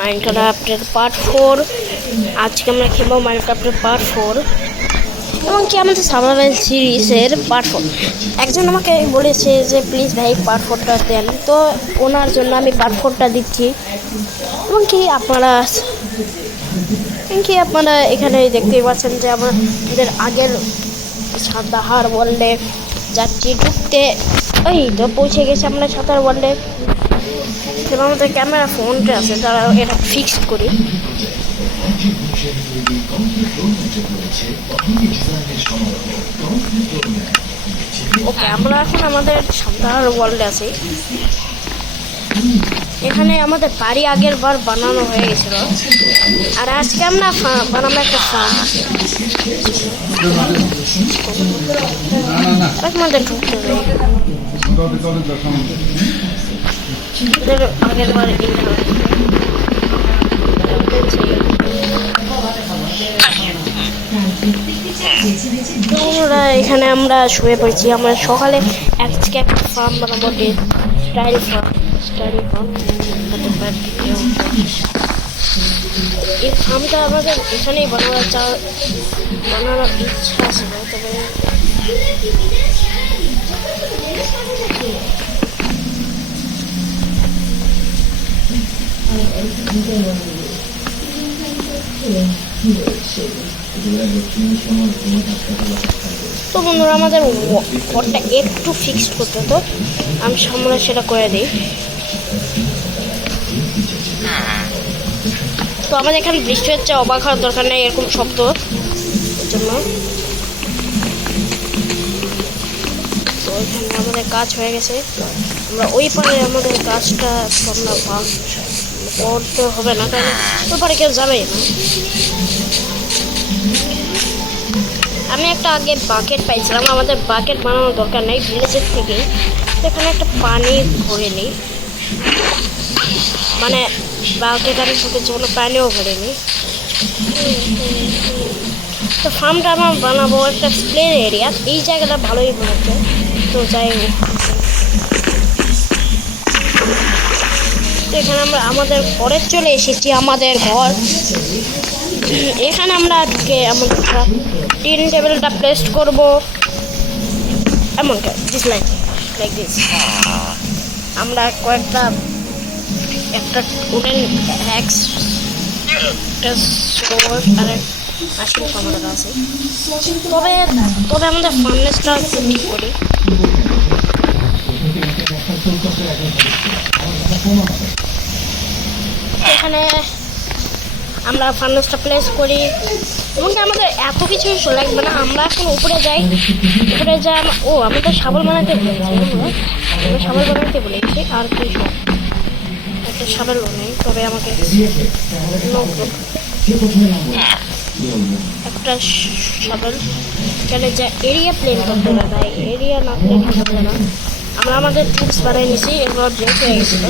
মাইনক্রাফটের part 4 আজকে আমরা খেলবো মাইনক্রাফটের পার্ট 4 এবং কি আমাদের সার্ভাইভাল সিরিজের পার্ট 4। একজন আমাকে বলেছে যে প্লিজ ভাই পার্ট 4টা দেন, তো ওনার জন্য আমি পার্ট 4টা দিচ্ছি। এবং কি আপনারা এখানে দেখতেই পাচ্ছেন যে আমাদের আগের সাদাহার বললে যাচ্ছি ঢুকতে, ওই তো পৌঁছে গেছে আমরা সাঁতার বললে। এবং আমাদের ক্যামেরা ফোনটা আছে, তারা এটা ফিক্স করি। ওকে, আমরা এখন আমাদের সাঁতার ওয়ার্ল্ডে আছি। এখানে আমাদের বাড়ি আগের বার বানানো হয়ে গেছিল, আর আজকে আমরা বানাবো একটা ফার্ম। আমাদের ঢুকতে হবে আগের বার। এখানে আমরা শুয়ে পড়েছি। আমরা সকালে আজকে একটা ফার্ম বানাবো, স্টাইল ফার্ম। এই ফার্মটা আমাদের এখানেই বানানোর ইচ্ছা ছিল, তবে তো বন্ধুরা আমাদের ঘরটা একটু ফিক্সড করতে হতো, আমি সামনে সেটা করে দিই। তো আমাদের এখানে বৃষ্টি হচ্ছে, অবাক হওয়ার দরকার নেই এরকম শব্দ জন্য। তো এখানে আমাদের কাজ হয়ে গেছে, আমরা ওই পারে আমাদের কাজটা আমরা করতে হবে না, কারণ ওই পারে কেউ যাবেই না। আমি একটা আগে বাকেট পাইছিলাম, আমাদের বাকেট বানানোর দরকার নেই ভিলেজের থেকে। এখানে একটা পানি ভরে নিই, মানে বাকেট আমি সাথে কোনো পানিও ভরে নিই। তো ফার্মটা আমার বানাবো একটা প্লেন এরিয়া, এই জায়গাটা ভালোই বানাচ্ছে। তো যাই হোক, এখানে আমরা আমাদের ঘরে চলে এসেছি, আমাদের ঘর। এখানে আমরা আজকে আমাদের টিন টেবিলটা প্লেস করবো এমন দিস লাইক দিস। আমরা একটা উডেন হ্যাক্স আর আসলে ক্ষমতা আছে, তবে আমাদের ফার্নেসটা ঠিক করি। এখানে আমরা ফার্নেসটা প্লেস করি, এবং আমাদের এত কিছু লাগবে না। আমরা এখন উপরে যাই। ও আমাদের শাবল বানাতে বলেছি, আমরা শাবল বানাতে বলেছি। আর কি একটা শাবল বানাই, তবে আমাকে একটা শাবল কেন যা এরিয়া প্লেন করতে হবে, তাই এরিয়া না প্লেন করতে না। আমরা আমাদের টিপস বানিয়ে নিয়েছি, এরপর ব্রেক হয়ে গেছিলো,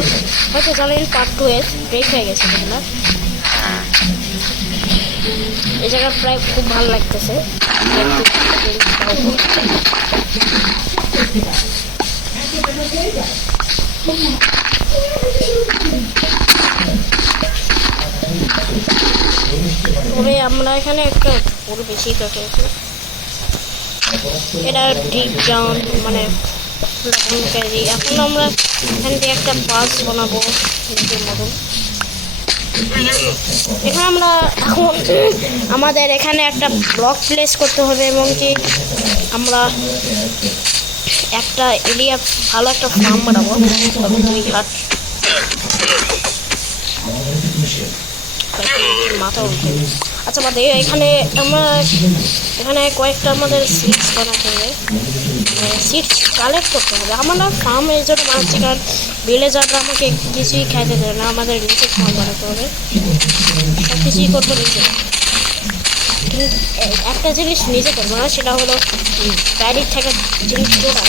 হয়তো জানেন পার্ট 2 ব্রেক হয়ে গেছে। এগুলো এই জায়গা প্রায় খুব ভালো লাগতেছে। তবে আমরা এখানে একটা পুরো বেশি কেটেছি, এটা ডিপ ডাউন মানে এখন আমরা এখান থেকে একটা বাস বানাবো নিজের মতো। এখানে আমরা এখন আমাদের এখানে একটা ব্লক প্লেস করতে হবে, এবং কি আমরা একটা এরিয়া ভালো একটা ফার্ম বানাবো। মাথা উঠে আচ্ছা বাদে এখানে কয়েকটা আমাদের সিডস বানাতে হবে, সিডস কালেক্ট করতে হবে। আমরা ফার্মের জন্য বানাচ্ছি, কারণ ভিলেজাররা আমাকে কিছুই খাইতে দেবে না, আমাদের নিজের ফার্ম বানাতে হবে, সব কিছুই করবো নিজে। একটা জিনিস নিজে করবো না, সেটা হলো বাড়ির থেকে জিনিস চোরা।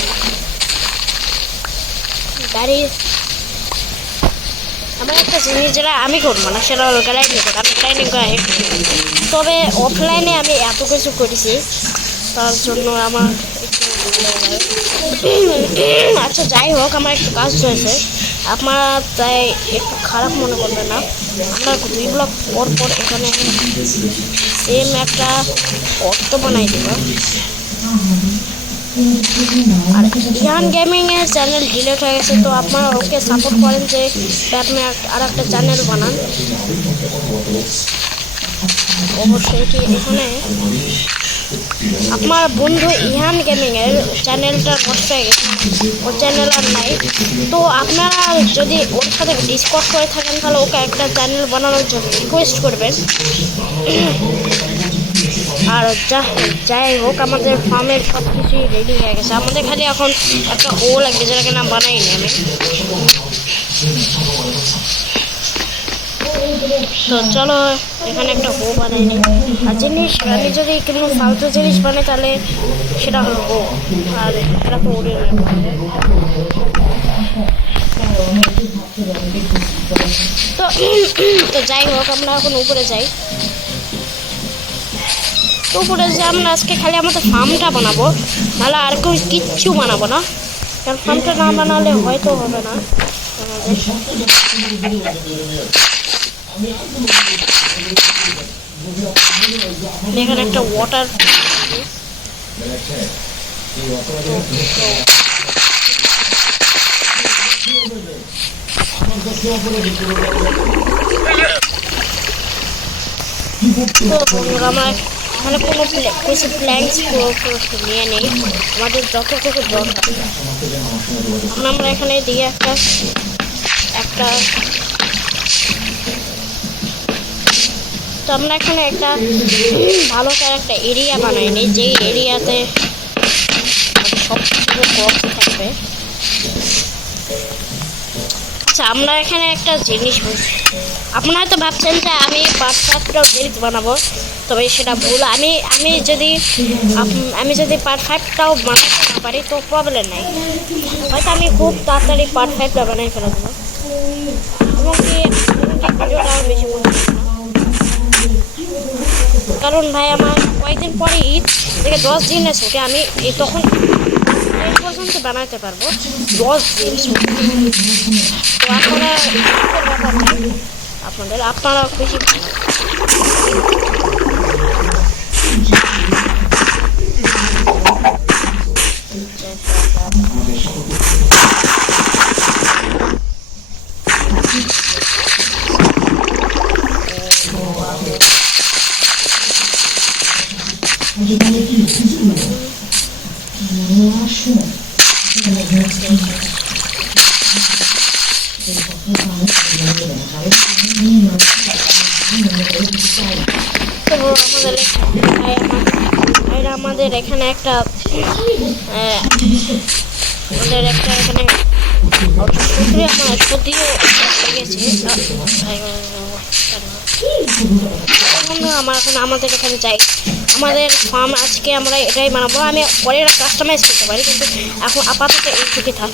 আমার একটা জিনিস যেটা আমি করবো না, সেটা হলো গ্রাইন্ডিং করা। আমি গ্রাইন্ডিং করা তবে অফলাইনে আমি এত কিছু করেছি, তার জন্য আমার একটু আচ্ছা যাই হোক, আমার একটু কাজ চলছে। আপনারা তাই একটু খারাপ মনে করবেন না। আমরা 2 ব্লক পর পর এখানে সেম একটা অর্থ বানাই দেব। আর ইয়ান গেমিং এর চ্যানেল ডিলিট হয়ে গেছে, তো আপনারা ওকে সাপোর্ট করেন যে আপনি আর একটা চ্যানেল বানান। অবশ্যই কি এখানে আপনার বন্ধু ইহান গেমিং এর চ্যানেলটা নষ্ট হয়ে গেছে, ও চ্যানেল আর নাই। তো আপনারা যদি ওর সাথে ডিসকস করে থাকেন তাহলে ওকে একটা চ্যানেল বানানোর জন্য রিকোয়েস্ট করবেন। আর যাই হোক, আমাদের ফার্মের সব কিছুই রেডি হয়ে গেছে, আমাদের খালি এখন একটা ও লাগবে যেটাকে না বানাইনি আমি। তো চলো এখানে একটা হো বানাই নি। আর জিনিস আমি যদি কোনো ফালতু জিনিস বানাই তাহলে সেটা হলো হো, আর এটা তো ওড়ে তো তো যাই হোক, আমরা এখন উপরে যাই। তো উপরে যে আমরা আজকে খালি আমাদের ফার্মটা বানাবো, নাহলে আর কেউ কিচ্ছু বানাবো না, কারণ ফার্মটা না বানালে হয়তো হবে না। এখানে একটা ওয়াটার আমরা মানে কোনো কিছু প্ল্যান্স নিয়ে নিই আমাদের যতটুকু দরকার। এখন আমরা এখানে দিয়ে একটা তো আমরা এখানে একটা ভালো করে একটা এরিয়া বানাই নিই, যেই এরিয়াতে সব কিছু ক্রপ থাকবে। আচ্ছা, আমরা এখানে একটা জিনিস বুঝি, আপনারা হয়তো ভাবছেন যে আমি পারফেক্ট বিল্ড বানাবো, তবে সেটা ভুল। আমি যদি পারফেক্টটাও বানাতে না পারি তো প্রবলেম নেই, হয়তো আমি খুব তাড়াতাড়ি পারফেক্ট বানাই ফেলে দেবো, এবং কি ভিডিওটাও বেশি মনে হয় না। কারণ ভাই আমার কয়েকদিন পরে ঈদ থেকে 10 দিনের ছুটি, আমি তখন এই পর্যন্ত বানাতে পারবো 10 দিন ছুটি। তো আপনারা খুশি। আমাদের এখানে একটা এখানে সত্যিও লেগেছে। আমাদের এখানে যাই, আমাদের ফার্ম আজকে আমরা এটাই বানাবো। আমি পরে কাস্টমাইজ করতে পারি, কিন্তু এখন আপাতত এইটুকু থাক।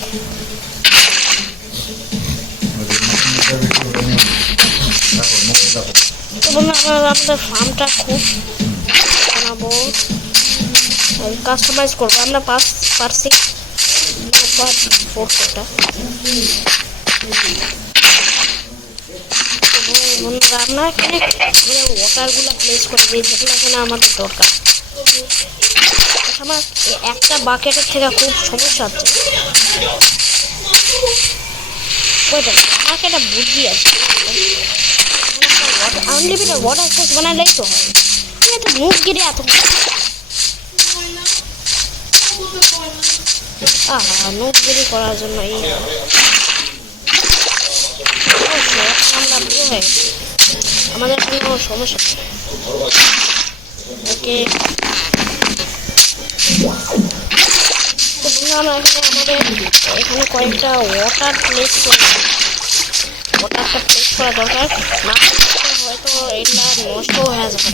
তো বললাম আমাদের ফার্মটা খুব বানাবো, কাস্টমাইজ করবো আমরা 5/6 4টা। আমরা এখানে ওয়াটারগুলো প্লেস করে দিই যেগুলো এখানে আমাদের দরকার। আমার একটা বাকেটের থেকে খুব সমস্যা হচ্ছে, আমাকে একটা বুদ্ধি আছে, আনলিমিটেড ওয়াটার সোর্স বানালেই তো হয়। আমি এত মুখ গিরে নোটগিরি করার জন্য আমরা বুঝে হয়ে গেছি, আমাদের কোনো সমস্যা নেই। ওকে, আমরা আমাদের এখানে কয়েকটা ওয়াটারটা প্লেস করা দরকার, না হয়তো এটা নষ্ট হয়ে যাবে।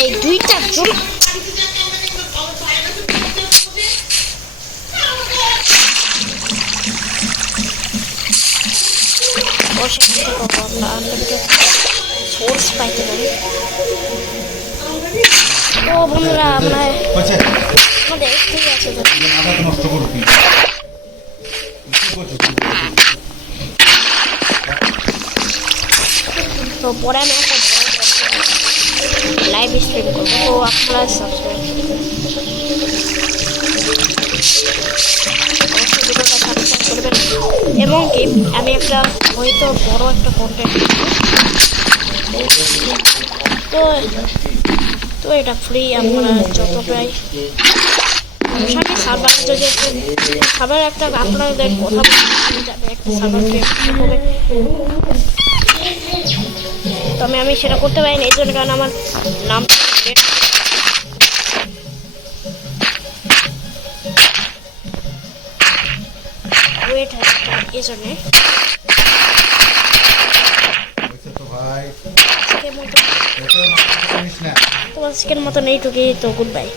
এই দুইটা জন সোর্স পাইতে পারি। তো বন্ধুরা আমরা আমাদের ঠিক আছে তো পরে আমি একটা লাইভ স্ট্রিম করবো, তো আপনারা সাবস্ক্রাইব করবেন। এবং কি আমি একটা হয়তো বড় একটা কন্টেন্ট তো তো এটা ফ্রি, আপনারা যত প্রায় সামনে সার্ভার যদি সার্ভার একটা আপনাদের কথা যাবে একটা সার্ভার হবে, তো আমি সেটা করতে পারিনি এই জন্য, কারণ আমার নাম ওয়েট হচ্ছে এই জন্যে। তো আজকের মতন এইটুকুই, তো গুড বাই,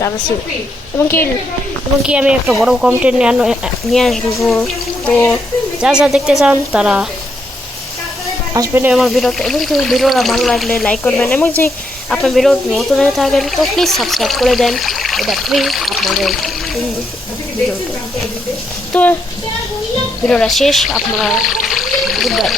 জানাচ্ছি। এবং কি আমি একটা বড় কন্টেন্ট নিয়ে আসবো, তো যা দেখতে চান তারা আসবেন আমার ভিডিওতে। এবং কি ভিডিওটা ভালো লাগলে লাইক করবেন, এবং যে আপনার ভিডিও নতুন হয়ে থাকেন তো প্লিজ সাবস্ক্রাইব করে দেন, এটা ফ্রি আপনাদের ভিডিওটা। তো ভিডিওটা শেষ, আপনারা গুড বাই।